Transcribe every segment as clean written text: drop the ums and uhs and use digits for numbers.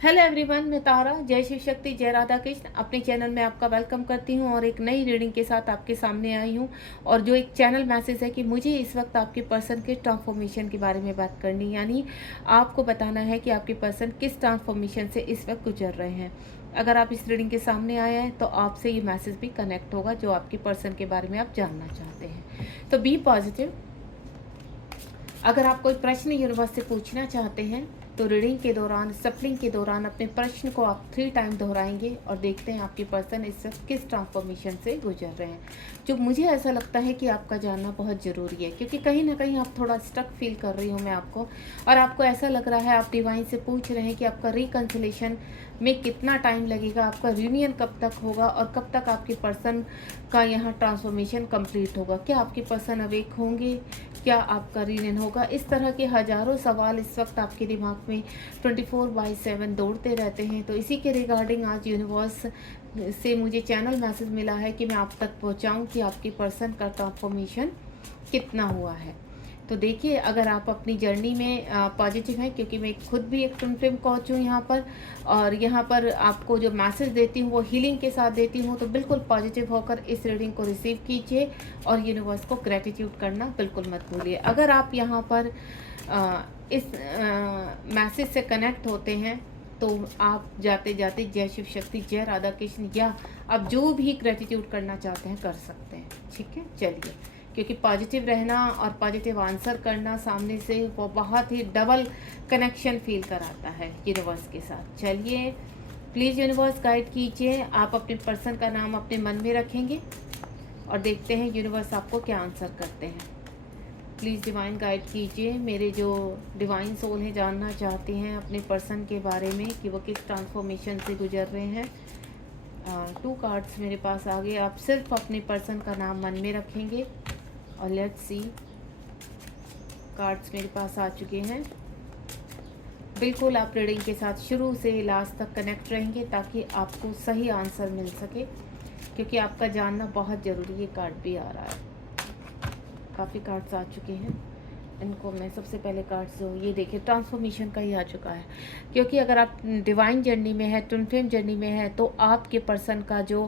Hello everyone, मैं तारा। जय शिव शक्ति, जय राधा कृष्ण। अपने चैनल में आपका वेलकम करती हूँ और एक नई रीडिंग के साथ आपके सामने आई हूँ। और जो एक चैनल मैसेज है कि मुझे इस वक्त आपके पर्सन के ट्रांसफॉर्मेशन के बारे में बात करनी, यानी आपको बताना है कि आपके पर्सन किस ट्रांसफॉर्मेशन से इस वक्त गुजर रहे हैं। अगर आप इस रीडिंग के सामने आए हैं तो आपसे ये मैसेज भी कनेक्ट होगा जो आपके पर्सन के बारे में आप जानना चाहते हैं। तो बी पॉजिटिव। अगर आप कोई प्रश्न यूनिवर्स से पूछना चाहते हैं तो रीडिंग के दौरान, सफलिंग के दौरान अपने प्रश्न को आप 3 टाइम दोहराएंगे और देखते हैं आपके पर्सन इस वक्त किस ट्रांसफॉर्मेशन से गुजर रहे हैं। जो मुझे ऐसा लगता है कि आपका जानना बहुत ज़रूरी है, क्योंकि कहीं ना कहीं आप थोड़ा स्टक फील कर रही हूँ मैं आपको, और आपको ऐसा लग रहा है, आप डिवाइन से पूछ रहे हैं कि आपका रिकन्सिलेशन में कितना टाइम लगेगा, आपका यूनियन कब तक होगा और कब तक आपके पर्सन का यहाँ ट्रांसफॉर्मेशन कंप्लीट होगा। क्या आपके पर्सन अवेक होंगे, क्या आपका रीयूनियन होगा। इस तरह के हज़ारों सवाल इस वक्त आपके दिमाग में 24/7 दौड़ते रहते हैं। तो इसी के रिगार्डिंग आज यूनिवर्स से मुझे चैनल मैसेज मिला है कि मैं आप तक पहुंचाऊं कि आपके पर्सन का ट्रांसफॉर्मेशन कितना हुआ है। तो देखिए, अगर आप अपनी जर्नी में पॉजिटिव हैं, क्योंकि मैं खुद भी एक ट्विन फ्लेम कोच हूँ यहाँ पर, और यहाँ पर आपको जो मैसेज देती हूँ वो हीलिंग के साथ देती हूँ, तो बिल्कुल पॉजिटिव होकर इस रीडिंग को रिसीव कीजिए और यूनिवर्स को ग्रेटिट्यूड करना बिल्कुल मत भूलिए। अगर आप यहाँ पर इस मैसेज से कनेक्ट होते हैं तो आप जाते जाते जय शिव शक्ति, जय राधा कृष्ण, या आप जो भी ग्रेटिट्यूड करना चाहते हैं कर सकते हैं। ठीक है, चलिए। क्योंकि पॉजिटिव रहना और पॉजिटिव आंसर करना सामने से वो बहुत ही डबल कनेक्शन फील कराता है यूनिवर्स के साथ। चलिए, प्लीज़ यूनिवर्स गाइड कीजिए। आप अपने पर्सन का नाम अपने मन में रखेंगे और देखते हैं यूनिवर्स आपको क्या आंसर करते हैं। प्लीज़ डिवाइन गाइड कीजिए। मेरे जो डिवाइन सोल हैं जानना चाहते हैं अपने पर्सन के बारे में कि वो किस ट्रांसफॉर्मेशन से गुजर रहे हैं। 2 कार्ड्स मेरे पास आ गए। आप सिर्फ अपने पर्सन का नाम मन में रखेंगे और लेट्स सी। कार्ड्स मेरे पास आ चुके हैं। बिल्कुल आप रीडिंग के साथ शुरू से लास्ट तक कनेक्ट रहेंगे ताकि आपको सही आंसर मिल सके, क्योंकि आपका जानना बहुत ज़रूरी है। कार्ड भी आ रहा है, काफ़ी कार्ड्स आ चुके हैं। इनको मैं सबसे पहले कार्ड्स जो ये देखिए, ट्रांसफॉर्मेशन का ही आ चुका है। क्योंकि अगर आप डिवाइन जर्नी में है, ट्विन फ्लेम जर्नी में है, तो आपके पर्सन का जो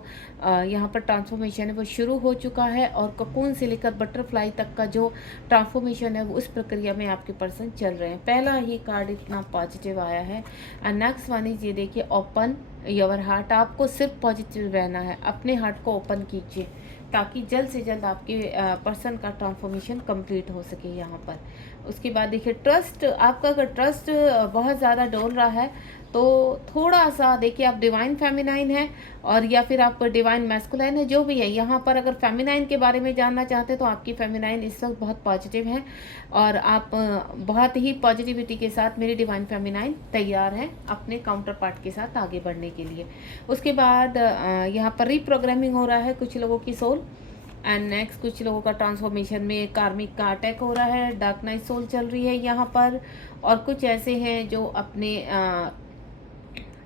यहाँ पर ट्रांसफॉर्मेशन है वो शुरू हो चुका है, और ककून से लेकर बटरफ्लाई तक का जो ट्रांसफॉर्मेशन है वो उस प्रक्रिया में आपके पर्सन चल रहे हैं। पहला ही कार्ड इतना पॉजिटिव आया है। एंड नेक्स्ट वन इज ये देखिए, ओपन योर हार्ट। आपको सिर्फ पॉजिटिव रहना है, अपने हार्ट को ओपन कीजिए ताकि जल्द से जल्द आपके पर्सन का ट्रांसफॉर्मेशन कंप्लीट हो सके यहाँ पर। उसके बाद देखिए, ट्रस्ट। आपका अगर ट्रस्ट बहुत ज़्यादा डोल रहा है तो थोड़ा सा देखिए, आप डिवाइन फेमिनाइन है और या फिर आप डिवाइन मैस्कुलाइन है, जो भी है। यहाँ पर अगर फेमिनाइन के बारे में जानना चाहते हैं तो आपकी फेमिनाइन इस वक्त बहुत पॉजिटिव है और आप बहुत ही पॉजिटिविटी के साथ, मेरी डिवाइन फेमिनाइन, तैयार हैं अपने काउंटर पार्ट के साथ आगे बढ़ने के लिए। उसके बाद यहाँ पर रीप्रोग्रामिंग हो रहा है कुछ लोगों की सोल। एंड नेक्स्ट, कुछ लोगों का ट्रांसफॉर्मेशन में कार्मिक का अटैक हो रहा है, डार्क नाइट सोल चल रही है यहाँ पर। और कुछ ऐसे हैं जो अपने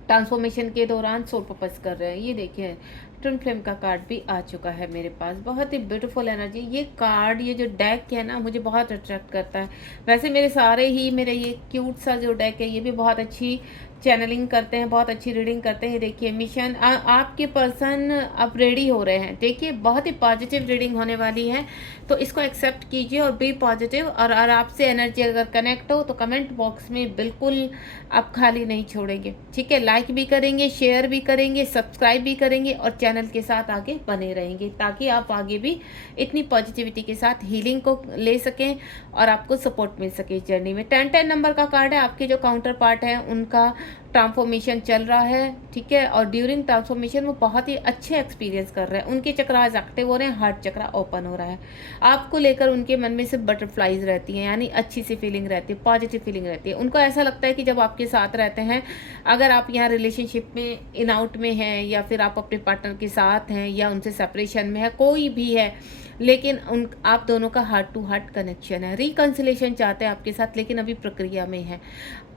ट्रांसफॉर्मेशन के दौरान सोल पर्पस कर रहे हैं। ये देखिए, ट्विन फ्लेम का कार्ड भी आ चुका है मेरे पास। बहुत ही ब्यूटीफुल एनर्जी। ये कार्ड, ये जो डेक है ना, मुझे बहुत अट्रैक्ट करता है। वैसे मेरे सारे ही, मेरे ये क्यूट सा जो डेक है ये भी बहुत अच्छी चैनलिंग करते हैं, बहुत अच्छी रीडिंग करते हैं। देखिए, मिशन आपके पर्सन अब रेडी हो रहे हैं। देखिए, बहुत ही पॉजिटिव रीडिंग होने वाली है, तो इसको एक्सेप्ट कीजिए और बी पॉजिटिव। और आपसे एनर्जी अगर कनेक्ट हो तो कमेंट बॉक्स में बिल्कुल आप खाली नहीं छोड़ेंगे। ठीक है, लाइक भी करेंगे, शेयर भी करेंगे, सब्सक्राइब भी करेंगे और चैनल के साथ आगे बने रहेंगे, ताकि आप आगे भी इतनी पॉजिटिविटी के साथ हीलिंग को ले सकें और आपको सपोर्ट मिल सके इस जर्नी में। 10-10 नंबर का कार्ड है। आपके जो काउंटर पार्ट है उनका ट्रांसफॉर्मेशन चल रहा है। ठीक है, और ड्यूरिंग ट्रांसफॉर्मेशन वो बहुत ही अच्छे एक्सपीरियंस कर रहे हैं। उनके चक्र आज एक्टिव हो रहे हैं, हार्ट चक्र ओपन हो रहा है। आपको लेकर उनके मन में सिर्फ बटरफ्लाइज रहती हैं, यानी अच्छी सी फीलिंग रहती है, पॉजिटिव फीलिंग रहती है। उनको ऐसा लगता है कि जब आपके साथ रहते हैं, अगर आप यहाँ रिलेशनशिप में इन आउट में हैं या फिर आप अपने पार्टनर के साथ हैं या उनसे सेपरेशन में है, कोई भी है, लेकिन उन आप दोनों का हार्ट टू हार्ट कनेक्शन है। रिकन्सिलेशन चाहते हैं आपके साथ, लेकिन अभी प्रक्रिया में है,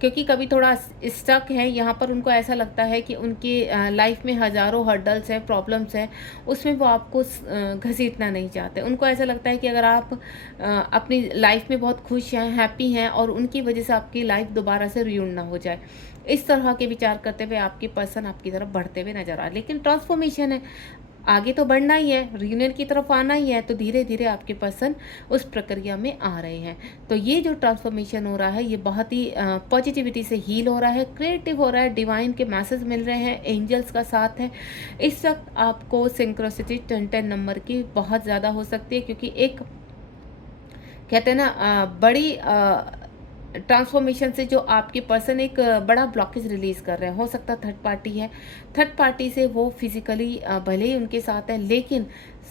क्योंकि कभी थोड़ा स्टक है यहाँ पर। उनको ऐसा लगता है कि उनकी लाइफ में हज़ारों हर्डल्स हैं, प्रॉब्लम्स हैं, उसमें वो आपको घसीटना नहीं चाहते। उनको ऐसा लगता है कि अगर आप अपनी लाइफ में बहुत खुश हैं, हैप्पी हैं, और उनकी वजह से आपकी लाइफ दोबारा से रियून ना हो जाए, इस तरह के विचार करते हुए आपके पर्सन आपकी तरफ बढ़ते हुए नज़र आ रहे हैं। लेकिन ट्रांसफॉर्मेशन है, आगे तो बढ़ना ही है, रियूनियन की तरफ आना ही है, तो धीरे-धीरे आपके पर्सन उस प्रक्रिया में आ रहे हैं। तो ये जो ट्रांसफॉर्मेशन हो रहा है, ये बहुत ही पॉजिटिविटी से हील हो रहा है, क्रिएटिव हो रहा है, डिवाइन के मैसेज मिल रहे हैं, एंजल्स का साथ है। इस वक़्त आपको सिंक्रोसिटी 10-10 नंबर की बहुत ज़्यादा हो सकती है, क्योंकि एक कहते हैं ना बड़ी ट्रांसफॉर्मेशन से जो आपके पर्सन एक बड़ा ब्लॉकेज रिलीज कर रहे हैं, हो सकता है थर्ड पार्टी है, थर्ड पार्टी से वो फिजिकली भले ही उनके साथ है, लेकिन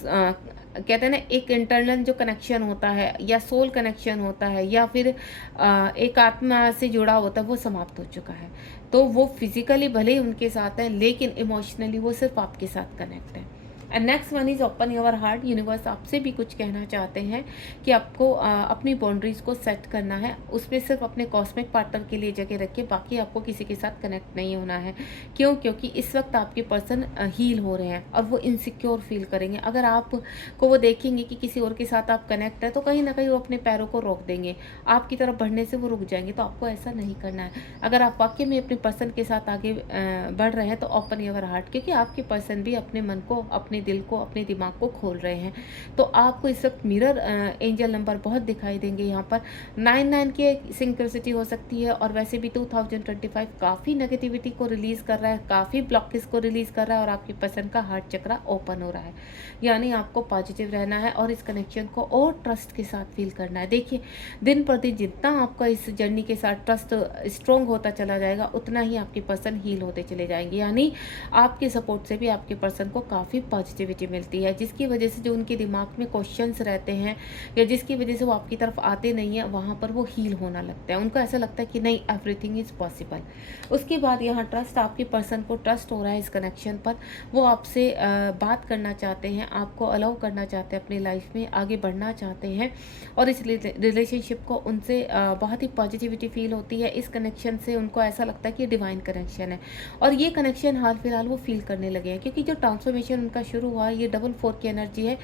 कहते हैं ना एक इंटरनल जो कनेक्शन होता है या सोल कनेक्शन होता है या फिर एक आत्मा से जुड़ा होता है, वो समाप्त हो चुका है। तो वो फिजिकली भले ही उनके साथ है, लेकिन इमोशनली वो सिर्फ आपके साथ कनेक्ट है। And next one is open your heart. Universe आपसे भी कुछ कहना चाहते हैं कि आपको अपनी बाउंड्रीज को सेट करना है, उसमें सिर्फ अपने कॉस्मिक पार्टनर के लिए जगह रखिए, बाकी आपको किसी के साथ कनेक्ट नहीं होना है। क्यों? क्योंकि इस वक्त आपके पर्सन हील हो रहे हैं और वो इनसिक्योर फील करेंगे। अगर आपको वो देखेंगे कि किसी और के साथ आप कनेक्ट है, तो कहीं ना कहीं वो अपने पैरों को रोक देंगे, आपकी तरफ बढ़ने से वो रुक जाएंगे। तो आपको ऐसा नहीं करना है। अगर आप वाकई में अपने पर्सन के साथ आगे बढ़ रहे हैं, तो ओपन योर हार्ट, क्योंकि आपके पर्सन भी अपने मन को, अपने दिल को, अपने दिमाग को खोल रहे हैं। तो आपको इस वक्त मिरर एंजल नंबर बहुत दिखाई देंगे। यहाँ पर 99 की सिंक्रोसिटी हो सकती है, और वैसे भी 2025 काफ़ी नेगेटिविटी को रिलीज़ कर रहा है, काफ़ी ब्लॉकेज को रिलीज़ कर रहा है, और आपके पर्सन का हार्ट चक्रा ओपन हो रहा है। यानी आपको पॉजिटिव रहना है और इस कनेक्शन को और ट्रस्ट के साथ फील करना है। देखिए, दिन प्रतिदिन जितना आपका इस जर्नी के साथ ट्रस्ट स्ट्रॉन्ग होता चला जाएगा, उतना ही आपके पर्सन हील होते चले जाएंगे। यानी आपके सपोर्ट से भी आपके पर्सन को काफ़ी पॉजिटिविटी मिलती है, जिसकी वजह से जो उनके दिमाग में क्वेश्चंस रहते हैं या जिसकी वजह से वो आपकी तरफ आते नहीं है, वहाँ पर वो हील होना लगता है। उनको ऐसा लगता है कि नहीं, एवरीथिंग इज़ पॉसिबल। उसके बाद यहाँ ट्रस्ट, आपके पर्सन को ट्रस्ट हो रहा है इस कनेक्शन पर। वो आपसे बात करना चाहते हैं, आपको अलाउ करना चाहते हैं, अपनी लाइफ में आगे बढ़ना चाहते हैं, और इस रिलेशनशिप को उनसे बहुत ही पॉजिटिविटी फील होती है। इस कनेक्शन से उनको ऐसा लगता है कि डिवाइन कनेक्शन है, और ये कनेक्शन हाल फिलहाल वो फील करने लगे हैं, क्योंकि जो ट्रांसफॉर्मेशन उनका शुरू हुआ, ये 4 की एनर्जी है।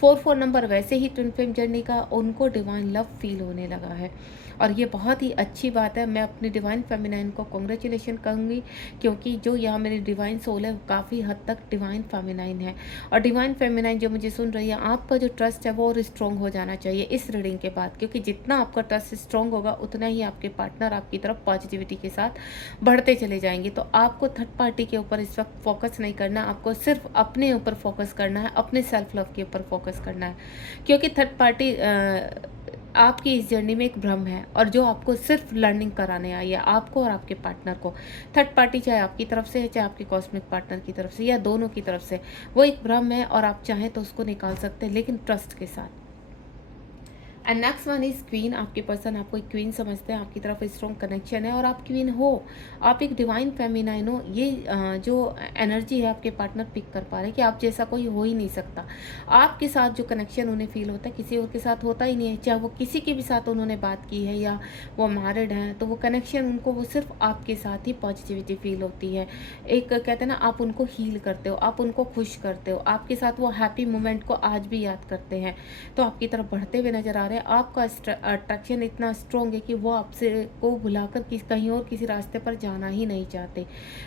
4 नंबर वैसे ही ट्विन फ्लेम जर्नी का उनको डिवाइन लव फील होने लगा है, और ये बहुत ही अच्छी बात है। मैं अपनी डिवाइन फेमिनाइन को कॉन्ग्रेचुलेशन कहूँगी, क्योंकि जो यहाँ मेरी डिवाइन सोल है, वो काफ़ी हद तक डिवाइन फेमिनाइन है। और डिवाइन फेमिनाइन जो मुझे सुन रही है, आपका जो ट्रस्ट है वो और स्ट्रॉन्ग हो जाना चाहिए इस रीडिंग के बाद, क्योंकि जितना आपका ट्रस्ट स्ट्रॉन्ग होगा, उतना ही आपके पार्टनर आपकी तरफ पॉजिटिविटी के साथ बढ़ते चले जाएंगे। तो आपको थर्ड पार्टी के ऊपर इस वक्त फोकस नहीं करना, आपको सिर्फ अपने ऊपर फोकस करना है, अपने सेल्फ लव के ऊपर फोकस करना है, क्योंकि थर्ड पार्टी आपकी इस जर्नी में एक भ्रम है, और जो आपको सिर्फ लर्निंग कराने आई है, आपको और आपके पार्टनर को। थर्ड पार्टी चाहे आपकी तरफ से है, चाहे आपके कॉस्मिक पार्टनर की तरफ से, या दोनों की तरफ से, वो एक भ्रम है, और आप चाहें तो उसको निकाल सकते हैं, लेकिन ट्रस्ट के साथ। And next one is queen. आपके पर्सन आपको एक क्वीन समझते हैं, आपकी तरफ स्ट्रॉन्ग कनेक्शन है, और आप क्वीन हो, आप एक डिवाइन फेमिनाइन हो। ये जो एनर्जी है आपके पार्टनर पिक कर पा रहे हैं कि आप जैसा कोई हो ही नहीं सकता। आपके साथ जो कनेक्शन उन्हें फील होता है, किसी और के साथ होता ही नहीं है। चाहे वो किसी के भी साथ उन्होंने बात की है या वो मैरिड हैं, तो वो कनेक्शन उनको, वो सिर्फ आपके साथ ही पॉजिटिविटी फील होती है। एक कहते हैं ना, आप उनको हील करते हो, आप उनको खुश करते हो, आपके साथ वो हैप्पी मोमेंट को आज भी याद करते हैं, तो आपकी तरफ बढ़ते हुए नजर आ रहे हैं। आपका अट्रैक्शन इतना स्ट्रॉन्ग है कि वो आपसे को भुलाकर कहीं और किसी रास्ते पर जाना ही नहीं चाहते।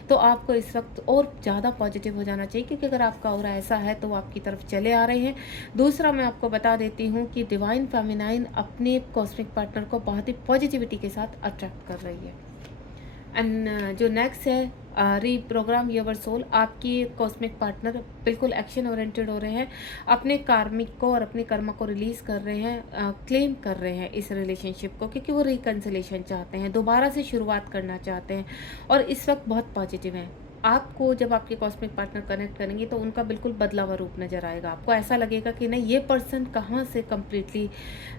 तो आपको इस वक्त और ज़्यादा पॉजिटिव हो जाना चाहिए, क्योंकि अगर आपका ऑरा ऐसा है तो वो आपकी तरफ चले आ रहे हैं। दूसरा, मैं आपको बता देती हूँ कि डिवाइन फेमिनाइन अपने कॉस्मिक पार्टनर को बहुत ही पॉजिटिविटी के साथ अट्रैक्ट कर रही है। एंड जो नेक्स्ट है रीप्रोग्राम योर सोल। आपकी कॉस्मिक पार्टनर बिल्कुल एक्शन ओरिएंटेड हो रहे हैं, अपने कार्मिक को और अपने कर्म को रिलीज कर रहे हैं, क्लेम कर रहे हैं इस रिलेशनशिप को, क्योंकि वो रिकन्सिलेशन चाहते हैं, दोबारा से शुरुआत करना चाहते हैं, और इस वक्त बहुत पॉजिटिव हैं। आपको जब आपके कॉस्मिक पार्टनर कनेक्ट करेंगे, तो उनका बिल्कुल बदला हुआ रूप नज़र आएगा। आपको ऐसा लगेगा कि नहीं, ये पर्सन कहाँ से कम्प्लीटली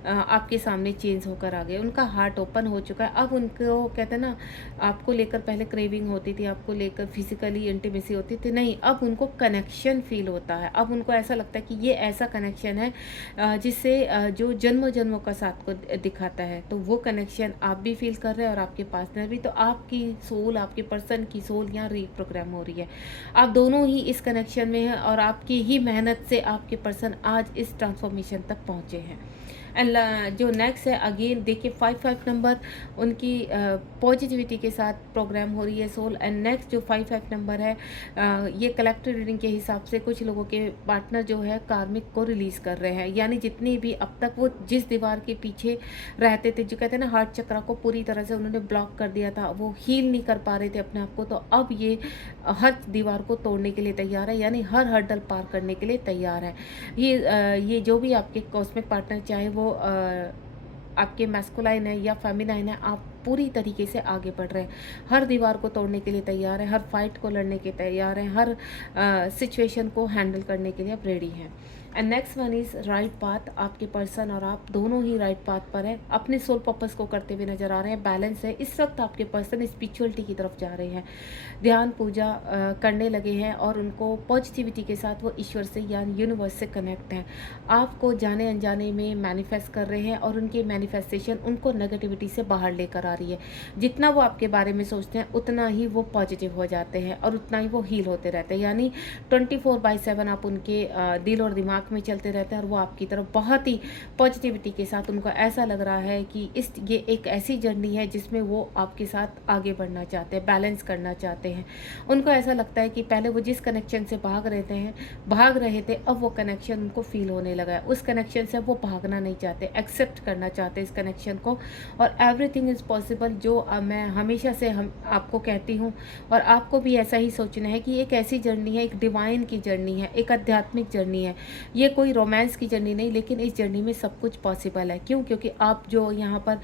आपके सामने चेंज होकर आ गए, उनका हार्ट ओपन हो चुका है। अब उनको कहते हैं ना, आपको लेकर पहले क्रेविंग होती थी, आपको लेकर फिजिकली इंटीमेसी होती थी, नहीं, अब उनको कनेक्शन फील होता है। अब उनको ऐसा लगता है कि ये ऐसा कनेक्शन है जिससे जो जन्मों जन्मों का साथ को दिखाता है। तो वो कनेक्शन आप भी फील कर रहे हैं और आपके पार्टनर भी। तो आपकी सोल, आपके पर्सन की सोल यहाँ रीप्रोग्राम हो रही है। आप दोनों ही इस कनेक्शन में हैं, और आपकी ही मेहनत से आपके पर्सन आज इस ट्रांसफॉर्मेशन तक पहुँचे हैं। एंड जो नेक्स्ट है अगेन देखिए 5 नंबर उनकी पॉजिटिविटी के साथ प्रोग्राम हो रही है सोल। एंड नेक्स्ट जो 5 नंबर है ये कलेक्टिव रीडिंग के हिसाब से कुछ लोगों के पार्टनर जो है कार्मिक को रिलीज कर रहे हैं, यानी जितनी भी अब तक वो जिस दीवार के पीछे रहते थे, जो कहते हैं ना हार्ट चक्र को पूरी तरह से उन्होंने ब्लॉक कर दिया था, वो हील नहीं कर पा रहे थे अपने आप को, तो अब ये हर दीवार को तोड़ने के लिए तैयार है, यानी हर हर्डल पार करने के लिए तैयार है। ये जो भी आपके कॉस्मिक पार्टनर, चाहे वो आपके मैस्कुलाइन है या फेमिनाइन है, आप पूरी तरीके से आगे बढ़ रहे हैं, हर दीवार को तोड़ने के लिए तैयार है, हर फाइट को लड़ने के तैयार हैं, हर सिचुएशन को हैंडल करने के लिए आप रेडी हैं। And next one is right path. आपके पर्सन और आप दोनों ही राइट पाथ पर हैं, अपने सोल पर्पस को करते हुए नजर आ रहे हैं, बैलेंस है। इस वक्त आपके पर्सन स्पिरिचुअलिटी की तरफ जा रहे हैं, ध्यान पूजा करने लगे हैं और उनको पॉजिटिविटी के साथ वो ईश्वर से या यूनिवर्स से कनेक्ट हैं। आपको जाने अनजाने में मैनिफेस्ट कर रहे हैं और उनकी मैनिफेस्टेशन उनको नेगेटिविटी से बाहर लेकर आ रही है। जितना वो आपके बारे में सोचते हैं उतना ही वो पॉजिटिव हो जाते हैं और उतना ही वो हील होते रहते हैं, यानी 24/7 आप उनके दिल और दिमाग में चलते रहते हैं और वो आपकी तरफ बहुत ही पॉजिटिविटी के साथ, उनको ऐसा लग रहा है कि ये एक ऐसी जर्नी है जिसमें वो आपके साथ आगे बढ़ना चाहते हैं, बैलेंस करना चाहते हैं। उनको ऐसा लगता है कि पहले वो जिस कनेक्शन से भाग रहे थे, अब वो कनेक्शन उनको फील होने लगा है, उस कनेक्शन से वो भागना नहीं चाहते, एक्सेप्ट करना चाहते इस कनेक्शन को। और एवरीथिंग इज़ पॉसिबल, जो मैं हमेशा से आपको कहती हूँ और आपको भी ऐसा ही सोचना है कि एक ऐसी जर्नी है, एक डिवाइन की जर्नी है, एक आध्यात्मिक जर्नी है, ये कोई रोमांस की जर्नी नहीं, लेकिन इस जर्नी में सब कुछ पॉसिबल है। क्यों? क्योंकि आप जो यहाँ पर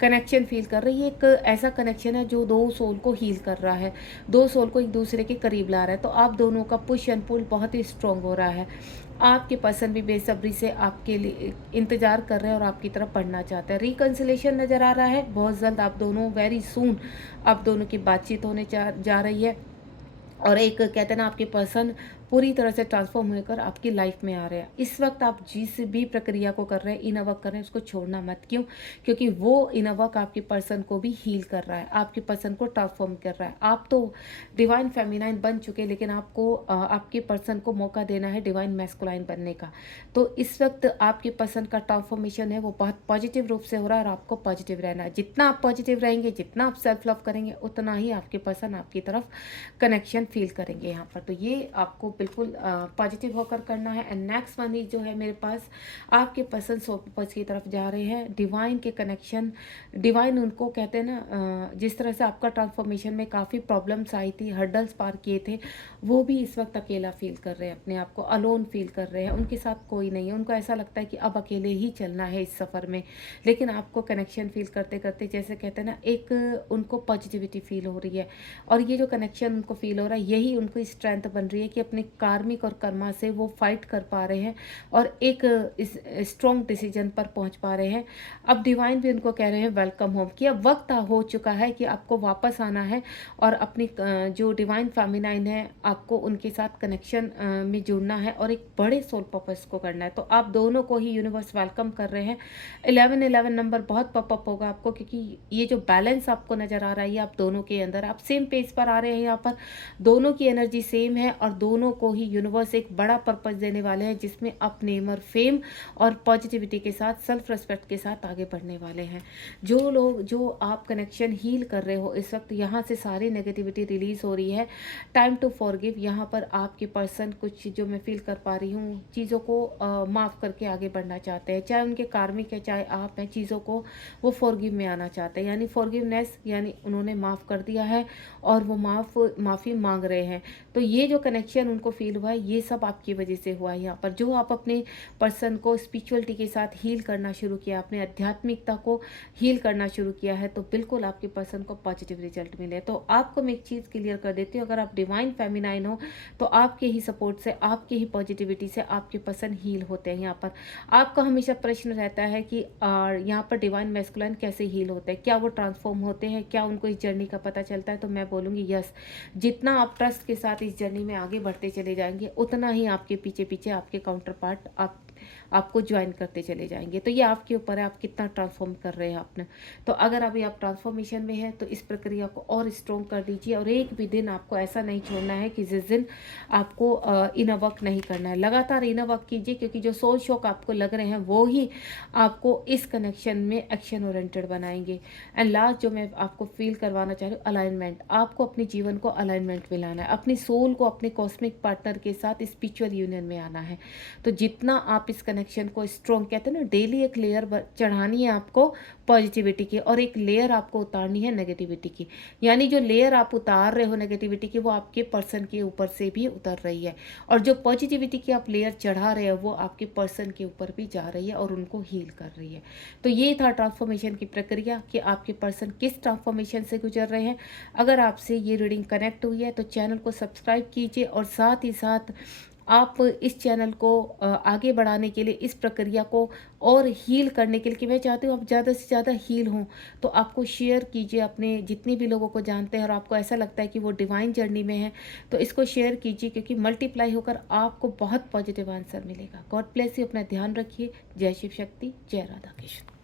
कनेक्शन फील कर रहे हैं, ये एक ऐसा कनेक्शन है जो दो सोल को हील कर रहा है, दो सोल को एक दूसरे के करीब ला रहा है। तो आप दोनों का पुश एंड पुल बहुत ही स्ट्रांग हो रहा है। आपके पर्सन भी बेसब्री से आपके लिए इंतजार कर रहे हैं और आपकी तरफ बढ़ना चाहते हैं। रिकंसिलेशन नज़र आ रहा है, बहुत जल्द आप दोनों, वेरी सून आप दोनों की बातचीत होने जा रही है। और एक कहते हैं ना, आपके पर्सन पूरी तरह से ट्रांसफॉर्म होकर आपकी लाइफ में आ रहे हैं। इस वक्त आप जिस भी प्रक्रिया को कर रहे हैं, इनर वर्क कर रहे हैं, उसको छोड़ना मत। क्यों? क्योंकि वो इनर वर्क आपके पर्सन को भी हील कर रहा है, आपके पर्सन को ट्रांसफॉर्म कर रहा है। आप तो डिवाइन फेमिनाइन बन चुके, लेकिन आपको आपके पर्सन को मौका देना है डिवाइन मैस्कुलाइन बनने का। तो इस वक्त आपके पर्सन का ट्रांसफॉर्मेशन है वो बहुत पॉजिटिव रूप से हो रहा है और आपको पॉजिटिव रहना है। जितना आप पॉजिटिव रहेंगे, जितना आप सेल्फ लव करेंगे, उतना ही आपके पर्सन आपकी तरफ कनेक्शन फील करेंगे यहाँ पर। तो ये आपको बिल्कुल पॉजिटिव होकर करना है। एंड नेक्स्ट वन जो है मेरे पास, आपके पर्सन सोल पर्पस की तरफ जा रहे हैं, डिवाइन के कनेक्शन। डिवाइन उनको कहते हैं ना, जिस तरह से आपका ट्रांसफॉर्मेशन में काफ़ी प्रॉब्लम्स आई थी, हर्डल्स पार किए थे, वो भी इस वक्त अकेला फील कर रहे हैं, अपने आप को अलोन फील कर रहे हैं, उनके साथ कोई नहीं है। उनको ऐसा लगता है कि अब अकेले ही चलना है इस सफ़र में, लेकिन आपको कनेक्शन फील करते करते, जैसे कहते हैं ना, एक उनको पॉजिटिविटी फील हो रही है। और ये जो कनेक्शन उनको फील हो रहा है, यही उनको स्ट्रेंथ बन रही है कि अपने कार्मिक और कर्मा से वो फाइट कर पा रहे हैं और एक स्ट्रॉन्ग डिसीजन पर पहुंच पा रहे हैं। अब डिवाइन भी उनको कह रहे हैं वेलकम होम, कि अब वक्त हो चुका है कि आपको वापस आना है और अपनी जो डिवाइन फेमिनाइन है, आपको उनके साथ कनेक्शन में जुड़ना है और एक बड़े सोल पर्पस को करना है। तो आप दोनों को ही यूनिवर्स वेलकम कर रहे हैं। 11 नंबर बहुत पॉपअप होगा आपको, क्योंकि ये जो बैलेंस आपको नज़र आ रहा है, आप दोनों के अंदर, आप सेम पेज पर आ रहे हैं। यहाँ पर दोनों की एनर्जी सेम है और दोनों को ही यूनिवर्स एक बड़ा पर्पस देने वाले हैं, जिसमें आप नेम और फेम और पॉजिटिविटी के साथ, सेल्फ रिस्पेक्ट के साथ आगे बढ़ने वाले हैं। जो आप कनेक्शन हील कर रहे हो इस वक्त, यहाँ से सारी नेगेटिविटी रिलीज हो रही है। Time to forgive. यहाँ पर आपके पर्सन कुछ, जो मैं फील कर पा रही हूँ, चीज़ों को माफ़ करके आगे बढ़ना चाहते हैं, चाहे उनके कार्मिक है चाहे आप हैं, चीज़ों को वो फॉरगिव में आना चाहते हैं, यानी फॉरगिवनेस, यानी उन्होंने माफ़ कर दिया है और वो माफ़ी मांग रहे हैं। तो ये जो कनेक्शन उनको फील हुआ है, ये सब आपकी वजह से हुआ है। यहाँ पर जो आप अपने पर्सन को स्पिरिचुअलिटी के साथ हील करना शुरू किया, अपने आध्यात्मिकता को हील करना शुरू किया है, तो बिल्कुल आपके पर्सन को पॉजिटिव रिजल्ट मिले। तो आपको मैं एक चीज़ क्लियर कर देती हूँ, अगर आप डिवाइन फेमिनाइन हो तो आपके ही सपोर्ट से, आपके ही पॉजिटिविटी से आपके पर्सन हील होते हैं। यहाँ पर आपका हमेशा प्रश्न रहता है कि यहाँ पर डिवाइन मैस्कुलाइन कैसे हील होते हैं, क्या वो ट्रांसफॉर्म होते हैं, क्या उनको इस जर्नी का पता चलता है? तो मैं बोलूँगी यस। जितना आप ट्रस्ट के साथ इस जर्नी में आगे बढ़ते चले जाएंगे, उतना ही आपके पीछे पीछे आपके काउंटर पार्ट आपको ज्वाइन करते चले जाएंगे। तो ये आपके ऊपर है, आप कितना ट्रांसफॉर्म कर रहे हैं आपने। तो अगर अभी आप ट्रांसफॉर्मेशन में हैं तो इस प्रक्रिया को और स्ट्रॉन्ग कर दीजिए, और एक भी दिन आपको ऐसा नहीं छोड़ना है कि जिस दिन आपको इनर वर्क नहीं करना है। लगातार इनर वर्क कीजिए, क्योंकि जो सोल शॉक आपको लग रहे हैं वो ही आपको इस कनेक्शन में एक्शन ओरिएंटेड बनाएंगे। एंड लास्ट जो मैं आपको फील करवाना चाह रही हूँ, अलाइनमेंट। आपको अपने जीवन को अलाइनमेंट में लाना है, अपनी सोल को अपने कॉस्मिक पार्टनर के साथ स्पिरिचुअल यूनियन में आना है। तो जितना आप इस कनेक्शन को स्ट्रॉन्ग, कहते हैं ना, डेली एक लेयर चढ़ानी है आपको पॉजिटिविटी की, और एक लेयर आपको उतारनी है नेगेटिविटी की। यानी जो लेयर आप उतार रहे हो नेगेटिविटी की, वो आपके पर्सन के ऊपर से भी उतर रही है, और जो पॉजिटिविटी की आप लेयर चढ़ा रहे हो वो आपके पर्सन के ऊपर भी जा रही है और उनको हील कर रही है। तो ये था ट्रांसफॉर्मेशन की प्रक्रिया, कि आपके पर्सन किस ट्रांसफॉर्मेशन से गुजर रहे हैं। अगर आपसे ये रीडिंग कनेक्ट हुई है तो चैनल को सब्सक्राइब कीजिए, और साथ ही साथ आप इस चैनल को आगे बढ़ाने के लिए, इस प्रक्रिया को और हील करने के लिए, कि मैं चाहती हूँ आप ज़्यादा से ज़्यादा हील हों, तो आपको शेयर कीजिए अपने जितने भी लोगों को जानते हैं और आपको ऐसा लगता है कि वो डिवाइन जर्नी में है, तो इसको शेयर कीजिए, क्योंकि मल्टीप्लाई होकर आपको बहुत पॉजिटिव आंसर मिलेगा। गॉड ब्लेस यू, अपना ध्यान रखिए। जय शिव शक्ति, जय राधा कृष्ण।